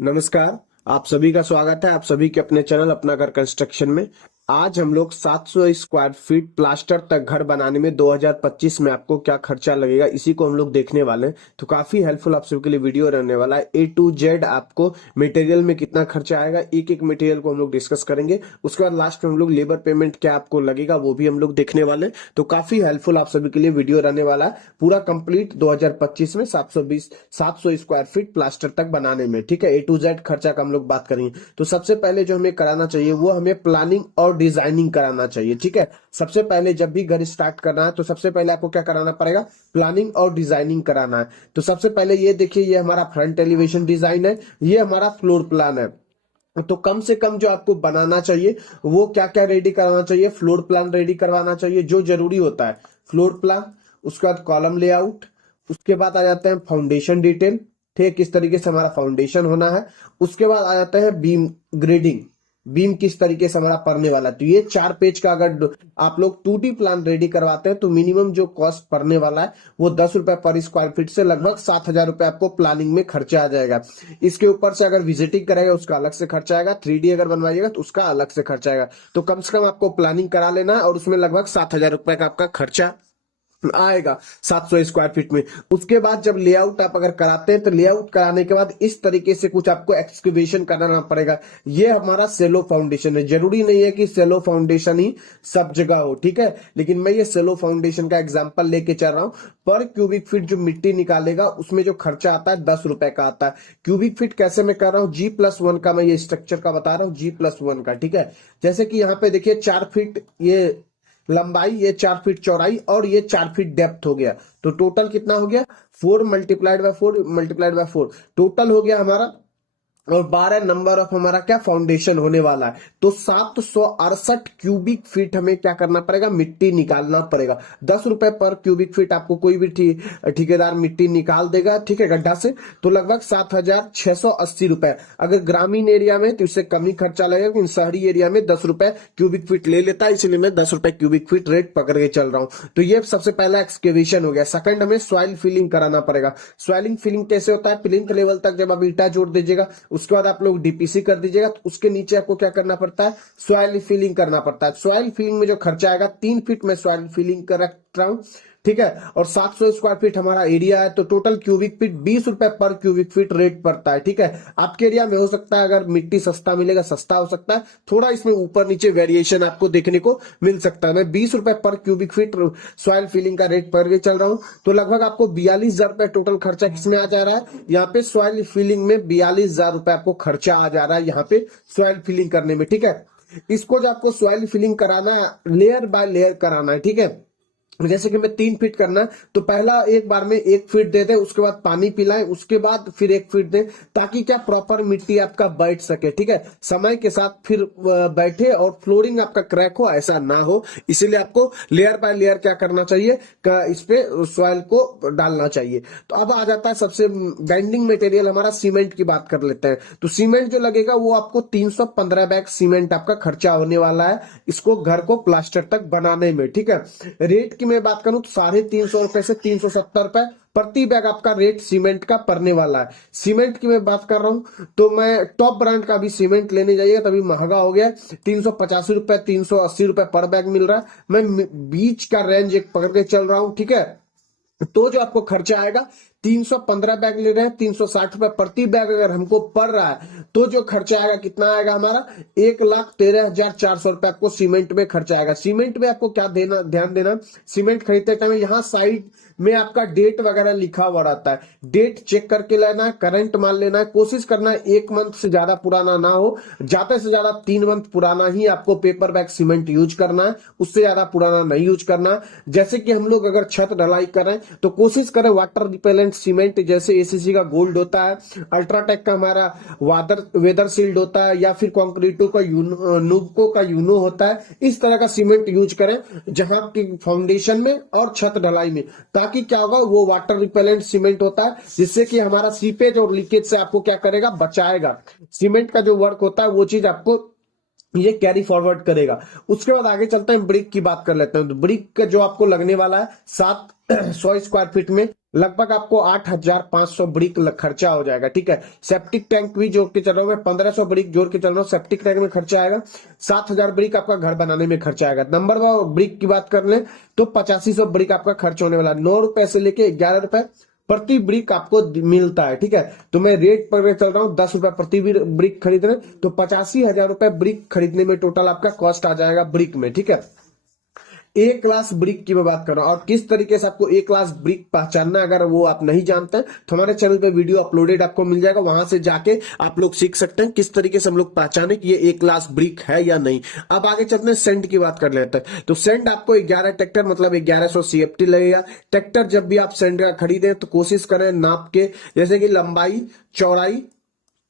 नमस्कार। आप सभी का स्वागत है आप सभी के अपने चैनल अपना घर कंस्ट्रक्शन में। आज हम लोग 700 स्क्वायर फीट प्लास्टर तक घर बनाने में 2025 में आपको क्या खर्चा लगेगा इसी को हम लोग देखने वाले हैं। तो काफी हेल्पफुल आप सभी के लिए वीडियो रहने वाला है। ए टू जेड आपको मटेरियल में कितना खर्चा आएगा, एक एक मटेरियल को हम लोग डिस्कस करेंगे। उसके बाद लास्ट में हम लोग लेबर पेमेंट क्या आपको लगेगा वो भी हम लोग देखने वाले हैं। तो काफी हेल्पफुल आप सभी के लिए वीडियो रहने वाला है, पूरा कंप्लीट 2025 में 700 स्क्वायर फीट प्लास्टर तक बनाने में। ठीक है, ए टू जेड खर्चा का हम लोग बात करेंगे। तो सबसे पहले जो हमें कराना चाहिए वो हमें प्लानिंग और डिजाइनिंग कराना चाहिए। ठीक है, सबसे पहले जब भी घर स्टार्ट करना है तो सबसे पहले आपको क्या कराना पड़ेगा, प्लानिंग और डिजाइनिंग कराना है। तो सबसे पहले ये देखिए, ये हमारा फ्रंट एलिवेशन डिजाइन है, ये हमारा फ्लोर प्लान है। तो कम से कम जो आपको बनाना चाहिए वो क्या क्या रेडी कराना चाहिए, फ्लोर प्लान रेडी करवाना चाहिए जो जरूरी होता है, फ्लोर प्लान। उसके बाद कॉलम लेआउट, उसके बाद आ जाते हैं फाउंडेशन डिटेल, ठीक किस तरीके से हमारा फाउंडेशन होना है। उसके बाद आ जाता है बीम ग्रेडिंग, बीम किस तरीके से हमारा पड़ने वाला है। तो ये 4 पेज का अगर आप लोग 2D प्लान रेडी करवाते हैं तो मिनिमम जो कॉस्ट पड़ने वाला है वो 10 रुपए पर स्क्वायर फीट से लगभग 7,000 रुपए आपको प्लानिंग में खर्चा आ जाएगा। इसके ऊपर से अगर विजिटिंग करेगा उसका अलग से खर्चा आएगा, 3D अगर बनवाइएगा तो उसका अलग से खर्चा आएगा। तो कम से कम आपको प्लानिंग करा लेना है और उसमें लगभग 7,000 रुपए का आपका खर्चा आएगा 700 स्क्वायर फीट में। उसके बाद जब लेआउट आप अगर कराते हैं तो लेआउट कराने के बाद इस तरीके से कुछ आपको एक्सक्यूवेशन करना पड़ेगा। ये हमारा सेलो फाउंडेशन है, जरूरी नहीं है कि सेलो फाउंडेशन ही सब जगह हो, ठीक है, लेकिन मैं ये सेलो फाउंडेशन का एग्जांपल लेके चल रहा हूं। पर क्यूबिक फीट जो मिट्टी निकालेगा उसमें जो खर्चा आता है 10 रुपए का आता है। क्यूबिक फीट कैसे मैं कर रहा हूँ, G+1 का मैं ये स्ट्रक्चर का बता रहा हूँ, G+1 का। ठीक है, जैसे कि यहाँ पे देखिए 4 फीट ये लंबाई, ये 4 फीट चौड़ाई और ये 4 फीट डेप्थ हो गया। तो टोटल कितना हो गया, 4 × 4 × 4 टोटल हो गया हमारा। और 12 नंबर ऑफ हमारा क्या फाउंडेशन होने वाला है। तो 768 क्यूबिक फीट हमें क्या करना पड़ेगा, मिट्टी निकालना पड़ेगा। 10 रुपए पर क्यूबिक फीट आपको कोई भी ठेकेदार मिट्टी निकाल देगा, ठीक है, गड्ढा से। तो लगभग 7,680 रुपए। अगर ग्रामीण एरिया में तो इससे कम ही खर्चा लगेगा, लेकिन शहरी एरिया में 10 रुपए क्यूबिक फीट ले लेता है, इसलिए मैं 10 रुपए क्यूबिक फीट रेट पकड़ के चल रहा हूं। तो ये सबसे पहला एक्सकेवेशन हो गया। सेकंड, हमें सॉइल फिलिंग कराना पड़ेगा। सॉइलिंग फिलिंग कैसे होता है, प्लिंथ लेवल तक जब आप ईटा जोड़ दीजिएगा उसके बाद आप लोग डीपीसी कर दीजिएगा तो उसके नीचे आपको क्या करना पड़ता है, सॉइल फिलिंग करना पड़ता है। सॉइल फिलिंग में जो खर्चा आएगा, 3 फीट में सॉइल फिलिंग कर रहा हूं, ठीक है। और 700 स्क्वायर फीट हमारा एरिया है, तो टोटल क्यूबिक फीट 20 रुपए पर क्यूबिक फीट रेट पड़ता है। ठीक है, आपके एरिया में हो सकता है अगर मिट्टी सस्ता मिलेगा, सस्ता हो सकता है, थोड़ा इसमें ऊपर नीचे वेरिएशन आपको देखने को मिल सकता है। मैं 20 रुपए पर क्यूबिक फीट सॉइल फिलिंग का रेट पर चल रहा हूं। तो लगभग आपको 42,000 रुपए टोटल खर्चा किसमें आ जा रहा है, यहाँ पे सॉइल फिलिंग में 42,000 रुपए आपको खर्चा आ जा रहा है यहाँ पे सॉइल फिलिंग करने में। ठीक है, इसको जो आपको सॉइल फिलिंग कराना है लेयर बाय लेयर कराना है। ठीक है, जैसे कि मैं 3 फीट करना है तो पहला एक बार में 1 फीट दे दे, उसके बाद पानी पिलाएं, उसके बाद फिर 1 फीट दे, ताकि क्या प्रॉपर मिट्टी आपका बैठ सके। ठीक है, समय के साथ फिर बैठे और फ्लोरिंग आपका क्रैक हो, ऐसा ना हो, इसीलिए आपको लेयर बाय लेयर क्या करना चाहिए, इस पे सॉइल को डालना चाहिए। तो अब आ जाता है सबसे बाइंडिंग मटेरियल हमारा, सीमेंट की बात कर लेते हैं। तो सीमेंट जो लगेगा वो आपको 315 बैग सीमेंट आपका खर्चा होने वाला है इसको घर को प्लास्टर तक बनाने में। ठीक है, रेट की मैं बात करूं तो 350 रुपए से 370 रुपए प्रति बैग आपका रेट सीमेंट का पड़ने वाला है। सीमेंट की मैं बात कर रहा हूं तो मैं टॉप ब्रांड का भी सीमेंट लेने जाइएगा तभी महंगा हो गया, 385 रुपए 380 रुपए पर बैग मिल रहा है। मैं बीच का रेंज एक पकड़ के चल रहा हूं। ठीक है, तो जो आपको खर्चा आएगा, 315 बैग ले रहे हैं, 360 रुपए प्रति बैग अगर हमको पड़ रहा है तो जो खर्चा आएगा कितना आएगा हमारा, 1,13,400 रुपए आपको सीमेंट में खर्चा आएगा। सीमेंट में आपको क्या देना, ध्यान देना, सीमेंट खरीदते टाइम यहाँ साइड में आपका डेट वगैरह लिखा हुआ रहता है, डेट चेक करके लेना है, करंट मान लेना है, कोशिश करना है 1 मंथ से ज्यादा पुराना ना हो, ज्यादा से ज्यादा 3 मंथ पुराना ही आपको पेपर बैग सीमेंट यूज करना है, उससे ज्यादा पुराना नहीं यूज करना। जैसे कि हम लोग अगर छत ढलाई करें तो कोशिश करें वाटर रिपेलेंट सीमेंट, जैसे एसीसी का गोल्ड होता है, अल्ट्राटेक का हमारा वेदर सील्ड होता है, या फिर कॉन्क्रीटो का नुबको का यूनो होता है, इस तरह का सीमेंट यूज करें जहां की फाउंडेशन में और छत ढलाई में, ताकि क्या होगा, वो वाटर रिपेलेंट सीमेंट होता है जिससे कि हमारा सीपेज और लीकेज से आपको क्या करेगा, बचाएगा। सीमेंट का जो वर्क होता है वो चीज आपको ये कैरी फॉरवर्ड करेगा। उसके बाद आगे चलते हैं, ब्रिक की बात कर लेते हैं। तो ब्रिक का जो आपको लगने वाला है 700 स्क्वायर फीट में लगभग आपको 8,500 ब्रिक खर्चा हो जाएगा, ठीक है। सेप्टिक टैंक भी जोड़ के चल रहा हूँ मैं, 1500 ब्रिक जोड़ के चल रहा हूँ, सेप्टिक टैंक में खर्चा आएगा 7,000 ब्रिक आपका घर बनाने में खर्चा आएगा। नंबर ब्रिक की बात कर ले तो 8500 ब्रिक आपका खर्च होने वाला है। 9 रुपए से लेके 11 रुपए प्रति ब्रिक आपको मिलता है, ठीक है। तो मैं रेट पर चल रहा हूं, 10 रुपए प्रति ब्रिक खरीद रहे, तो 85,000 रुपए ब्रिक खरीदने में टोटल आपका कॉस्ट आ जाएगा ब्रिक में, ठीक है। ए क्लास ब्रिक की मैं बात कर रहा हूं, और किस तरीके से आपको ए क्लास ब्रिक पहचानना, अगर वो आप नहीं जानते हैं तो हमारे चैनल पे वीडियो अपलोडेड आपको मिल जाएगा, वहां से जाके आप लोग सीख सकते हैं किस तरीके से हम लोग पहचाने कि ये ए क्लास ब्रिक है या नहीं। अब आगे चलते हैं, सेंट की बात कर लेते हैं। तो सेंट आपको 11 ट्रैक्टर मतलब 1100 CFT लगेगा। ट्रैक्टर जब भी आप सेंट का खरीदें तो कोशिश करें नाप के, जैसे कि लंबाई चौड़ाई,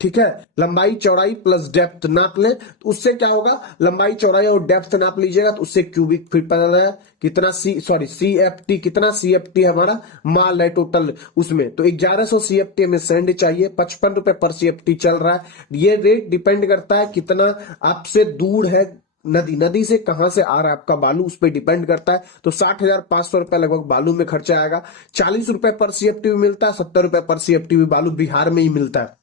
ठीक है, लंबाई चौड़ाई प्लस डेप्थ नाप लें, तो उससे क्या होगा, लंबाई चौड़ाई और डेप्थ नाप लीजिएगा तो उससे क्यूबिक फीट पता चलेगा कितना CFT, कितना CFT हमारा माल है टोटल उसमें। तो 1100 CFT में सैंड चाहिए, 55 रुपए पर CFT चल रहा है। ये रेट डिपेंड करता है कितना आपसे दूर है नदी से कहां से आ रहा है आपका बालू, उस पर डिपेंड करता है। तो 60,500 रुपए लगभग बालू में खर्चा आएगा। 40 रुपए पर CFT भी मिलता है, 70 रुपए पर CFT भी बालू बिहार में ही मिलता है।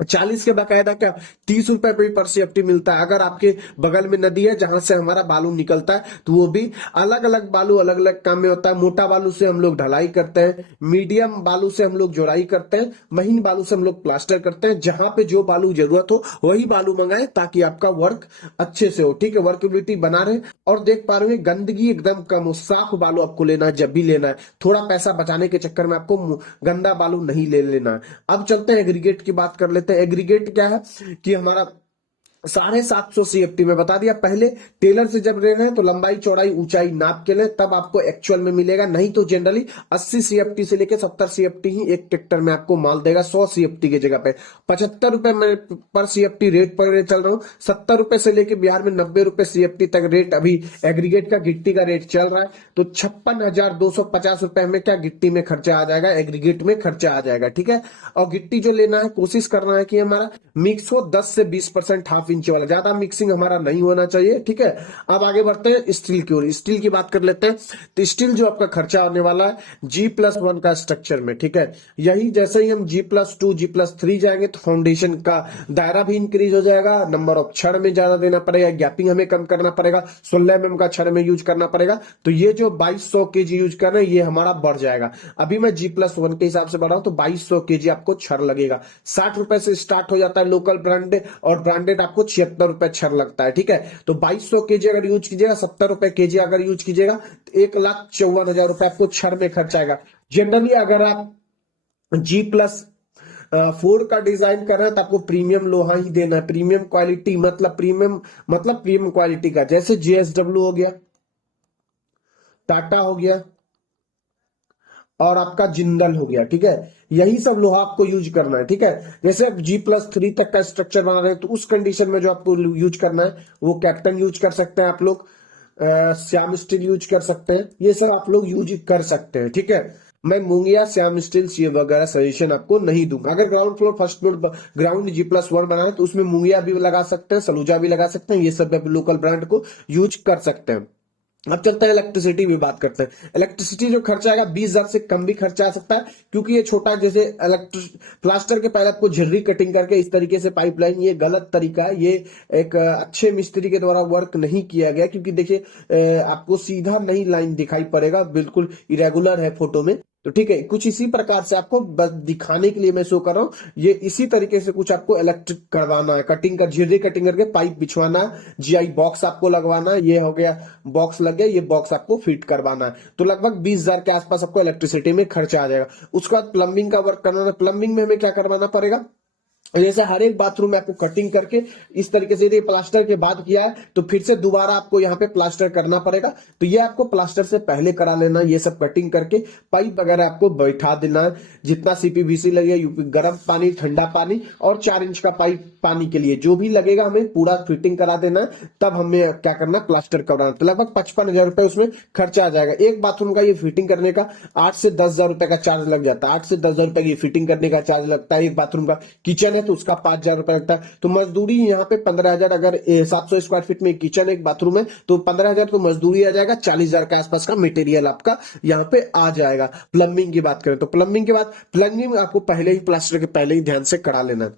40 के बाकायदा क्या 30 रुपए पे पर CFT मिलता है। अगर आपके बगल में नदी है जहां से हमारा बालू निकलता है तो वो भी अलग अलग बालू अलग अलग काम में होता है। मोटा बालू से हम लोग ढलाई करते हैं, मीडियम बालू से हम लोग जोड़ाई करते हैं, महीन बालू से हम लोग प्लास्टर करते हैं। जहां पे जो बालू जरूरत हो वही बालू मंगाए ताकि आपका वर्क अच्छे से हो, ठीक है, वर्कबिलिटी बना रहे। और देख पा रहे हैं गंदगी एकदम कम हो, साफ बालू आपको लेना है जब भी लेना है, थोड़ा पैसा बचाने के चक्कर में आपको गंदा बालू नहीं ले लेना है। अब चलते हैं एग्रीगेट की बात कर लेते हैं। एग्रीगेट क्या है कि हमारा 750 CFT में बता दिया। पहले टेलर से जब लेना है तो लंबाई चौड़ाई ऊंचाई नाप के ले, तब आपको एक्चुअल में मिलेगा। नहीं तो जनरली 80 CFT से लेकर 70 CFT ही एक ट्रैक्टर में आपको माल देगा 100 CFT की जगह पे। 75 रुपए में पर CFT रेट पर चल रहा हूं। 70 रुपए से लेकर बिहार में 90 रुपए CFT तक रेट अभी एग्रीगेट का गिट्टी का रेट चल रहा है। तो 56,250 रुपए में क्या गिट्टी में खर्चा आ जाएगा, एग्रीगेट में खर्चा आ जाएगा, ठीक है। और गिट्टी जो लेना है कोशिश करना है कि हमारा मिक्स हो 10 से 20% हाफ इंच वाला, ज्यादा मिक्सिंग हमारा नहीं होना चाहिए, ठीक है। अब आगे बढ़ते हैं स्टील की ओर। स्टील की बात कर लेते हैं। तो स्टील जो आपका खर्चा होने वाला है G+1 का स्ट्रक्चर में, ठीक है। यही जैसे ही हम G+2 G+3 जाएंगे तो फाउंडेशन का दायरा भी इंक्रीज हो जाएगा, नंबर ऑफ छड़ में ज्यादा देना पड़ेगा, गैपिंग हमें कम करना पड़ेगा, 16 mm का छड़ में यूज करना पड़ेगा। तो ये जो 2200 kg यूज कर रहे हैं ये हमारा बढ़ जाएगा। अभी मैं G+1 के हिसाब से बढ़ा हूं तो 2200 kg आपको छड़ लगेगा। 60 रुपए से स्टार्ट हो जाता है लोकल ब्रांडेड, और ब्रांडेड आपको 76 रुपए छड़ लगता है, ठीक है। तो 2200 kg अगर यूज कीजिएगा, 70 रुपए kg अगर यूज कीजिएगा तो 1,54,000 रुपए आपको छड़ में खर्च आएगा। जनरली अगर आप G+4 का डिजाइन कर रहे हैं तो आपको प्रीमियम लोहा ही देना है। प्रीमियम क्वालिटी मतलब प्रीमियम क्वालिटी का, जैसे JSW हो गया, टाटा हो गया और आपका जिंदल हो गया, ठीक है। यही सब लोहा आपको यूज करना है, ठीक है। जैसे आप G+3 तक का स्ट्रक्चर बना रहे हैं तो उस कंडीशन में जो आपको यूज करना है वो कैप्टन यूज कर सकते हैं आप लोग, श्याम स्टील यूज कर सकते हैं, ये सब आप लोग यूज कर सकते हैं, ठीक है। मैं मूंगिया श्याम स्टील ये वगैरह सजेशन आपको नहीं दूंगा। अगर ground floor first floor ground G+1 बनाए तो उसमें मूंगिया भी लगा सकते हैं, सलूजा भी लगा सकते हैं, ये सब लोकल ब्रांड को यूज कर सकते हैं। अब चलते हैं इलेक्ट्रिसिटी भी बात करते हैं। इलेक्ट्रिसिटी जो खर्चा आएगा 20,000 से कम भी खर्चा आ सकता है, क्योंकि ये छोटा, जैसे प्लास्टर के पहले आपको झर्री कटिंग करके इस तरीके से पाइपलाइन, ये गलत तरीका है। ये एक अच्छे मिस्त्री के द्वारा वर्क नहीं किया गया, क्योंकि देखिए आपको सीधा नहीं लाइन दिखाई पड़ेगा, बिल्कुल इरेगुलर है फोटो में। तो ठीक है, कुछ इसी प्रकार से आपको बस दिखाने के लिए मैं शो कर रहा हूं। ये इसी तरीके से कुछ आपको इलेक्ट्रिक करवाना है, कटिंग का झिर्री कटिंग करके पाइप बिछवाना है, GI बॉक्स आपको लगवाना है। ये हो गया बॉक्स लग गया, ये बॉक्स आपको फिट करवाना है। तो लगभग 20,000 के आसपास आपको इलेक्ट्रिसिटी में खर्चा आ जाएगा। उसके बाद प्लम्बिंग का वर्क करना है। प्लम्बिंग में हमें क्या करवाना पड़ेगा, जैसे हर एक बाथरूम में आपको कटिंग करके इस तरीके से, यदि प्लास्टर के बाद किया है तो फिर से दोबारा आपको यहाँ पे प्लास्टर करना पड़ेगा। तो ये आपको प्लास्टर से पहले करा लेना, ये सब कटिंग करके पाइप वगैरह आपको बैठा देना है। जितना CPVC लगे, यूपी गर्म पानी, ठंडा पानी और 4 इंच का पाइप पानी के लिए जो भी लगेगा हमें पूरा फिटिंग करा देना है। तब हमें क्या करना, प्लास्टर कराना। तो लगभग 55,000 रुपए उसमें खर्चा आ जाएगा। एक बाथरूम का ये फिटिंग करने का 8 से 10,000 रुपए का चार्ज लग जाता है। 8 से 10,000 रुपए की फिटिंग करने का चार्ज लगता है एक बाथरूम का। किचन है तो उसका 5,000 रुपए लगता है। तो मजदूरी यहाँ पे 15,000, अगर 700 स्क्वायर फीट में किचन एक बाथरूम है तो 15,000 तो मजदूरी आ जाएगा, 40,000 के आसपास का मटेरियल आपका यहाँ पे आ जाएगा। प्लम्बिंग की बात करें तो प्लम्बिंग के बाद प्लम्बिंग आपको पहले ही प्लास्टर के पहले ही ध्यान से करा लेना।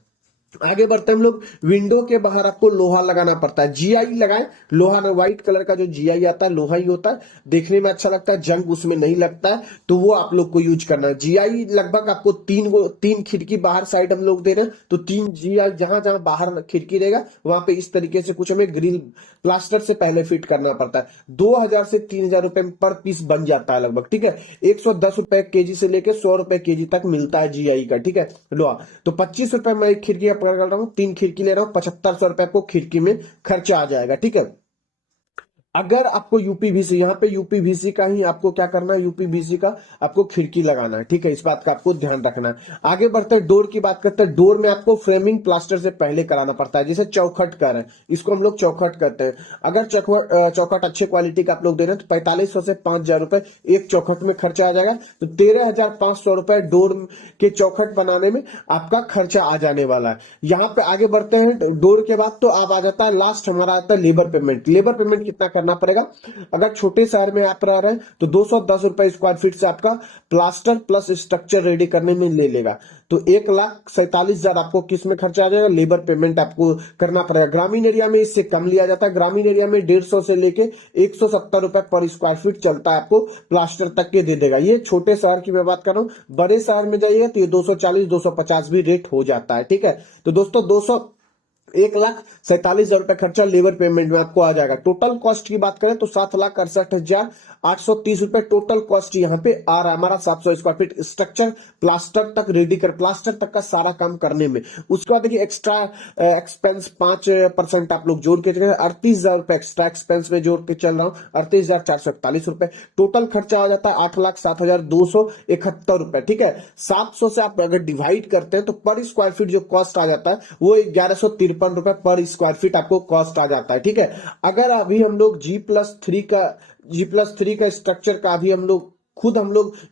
आगे बढ़ते हैं हम लोग। विंडो के बाहर आपको लोहा लगाना पड़ता है, जीआई लगाएं। लोहा में व्हाइट कलर का जो जीआई आता है लोहा ही होता है, देखने में अच्छा लगता है, जंग उसमें नहीं लगता है, तो वो आप लोग को यूज करना है। जीआई लगभग आपको तीन खिड़की बाहर साइड हम लोग दे रहे हैं, तो 3 जीआई जहां जहां बाहर खिड़की रहेगा वहां पे इस तरीके से कुछ हमें ग्रिल प्लास्टर से पहले फिट करना पड़ता है। 2,000 से 3,000 रुपए पर पीस बन जाता है लगभग, ठीक है। 110 रुपए केजी से लेकर 100 रुपए केजी तक मिलता है जीआई का, ठीक है, लोहा। तो 25 रुपए मैं एक खिड़की का पकड़ रहा हूँ, 3 खिड़की ले रहा हूँ, 7500 रुपए को खिड़की में खर्चा आ जाएगा, ठीक है। अगर आपको यूपीवीसी, यहाँ पे यूपीवीसी का ही आपको क्या करना है, यूपीवीसी का आपको खिड़की लगाना है, ठीक है, इस बात का आपको ध्यान रखना है। आगे बढ़ते हैं डोर की बात करते हैं। डोर में आपको फ्रेमिंग प्लास्टर से पहले कराना पड़ता है, जैसे चौखट कर है, इसको हम लोग चौखट कहते हैं। अगर चौखट अच्छे क्वालिटी का आप लोग दे रहे हैं तो 4500 से 5,000 रुपए एक चौखट में खर्चा आ जाएगा। तो 13,500 रुपए डोर के चौखट बनाने में आपका खर्चा आ जाने वाला है। यहाँ पे आगे बढ़ते हैं डोर के बाद, तो अब आ जाता है लास्ट हमारा आता है लेबर पेमेंट। लेबर पेमेंट कितना करना पड़ेगा? अगर छोटे शहर में आप रह रहे हैं तो 210 रुपए स्क्वायर फीट से आपका प्लास्टर प्लस स्ट्रक्चर रेडी करने में ले लेगा। तो 1,47,000 आपको किस में खर्चा आ जाएगा? लेबर पेमेंट आपको करना पड़ेगा। ग्रामीण एरिया में इससे कम लिया जाता है, ग्रामीण एरिया में 150 से लेके 170 रुपए पर स्क्वायर फीट चलता है, आपको प्लास्टर तक के दे देगा। ये छोटे शहर की मैं बात कर रहा हूं। बड़े शहर में जाइएगा तो ये 240 250 भी रेट हो जाता है, ठीक है। तो दोस्तों 1,47,000 रुपए खर्चा लेबर पेमेंट में आपको आ जाएगा। टोटल कॉस्ट की बात करें तो 7,68,830 रुपए टोटल कॉस्ट यहाँ पे आ रहा है हमारा। 700 स्क्वायर फीट स्ट्रक्चर प्लास्टर तक रेडी कर, प्लास्टर तक का सारा काम करने में। उसके बाद देखिए एक्स्ट्रा एक्सपेंस 5% आप लोग जोड़ के चले, 38,000 रुपए एक्स्ट्रा एक्सपेंस में जोड़ के चल रहा हूँ, 38,441 रुपए टोटल खर्चा आ जाता है। 8,07,271 रुपए, ठीक है। 700 से आप अगर डिवाइड करते हैं तो पर स्क्वायर फीट जो कॉस्ट आ जाता है वो 1153 रुपए पर स्क्वायर फीट आपको कॉस्ट आ जाता है, ठीक है। अगर अभी हम लोग G+3 का स्ट्रक्चर का अभी हम लोग खुद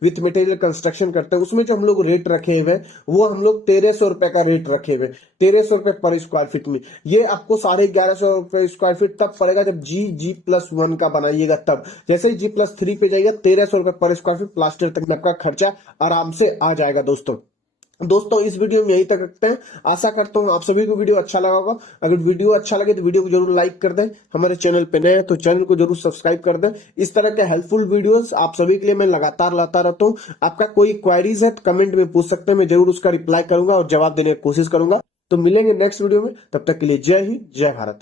विथ मटेरियल कंस्ट्रक्शन करते हैं, उसमें जो हम लोग रेट रखे हुए वो हम लोग 1,300 रुपए का रेट रखे हुए, 1,300 रुपए पर स्क्वायर फीट में। ये आपको 1150 रुपए स्क्वायर फीट तब पड़ेगा जब G+1 का बनाइएगा तब। जैसे ही G+3 पे जाइएगा 1,300 रुपए पर स्क्वायर फीट प्लास्टर तक में आपका खर्चा आराम से आ जाएगा। दोस्तों इस वीडियो में यही तक रखते हैं। आशा करता हूं आप सभी को वीडियो अच्छा लगा होगा। अगर वीडियो अच्छा लगे तो वीडियो को जरूर लाइक कर दें। हमारे चैनल पे नए हैं तो चैनल को जरूर सब्सक्राइब कर दें। इस तरह के हेल्पफुल वीडियोस आप सभी के लिए मैं लगातार लाता रहता हूं। आपका कोई क्वेरीज है तो कमेंट में पूछ सकते हैं, मैं जरूर उसका रिप्लाई करूंगा और जवाब देने की कोशिश करूंगा। तो मिलेंगे नेक्स्ट वीडियो में, तब तक के लिए जय हिंद जय भारत।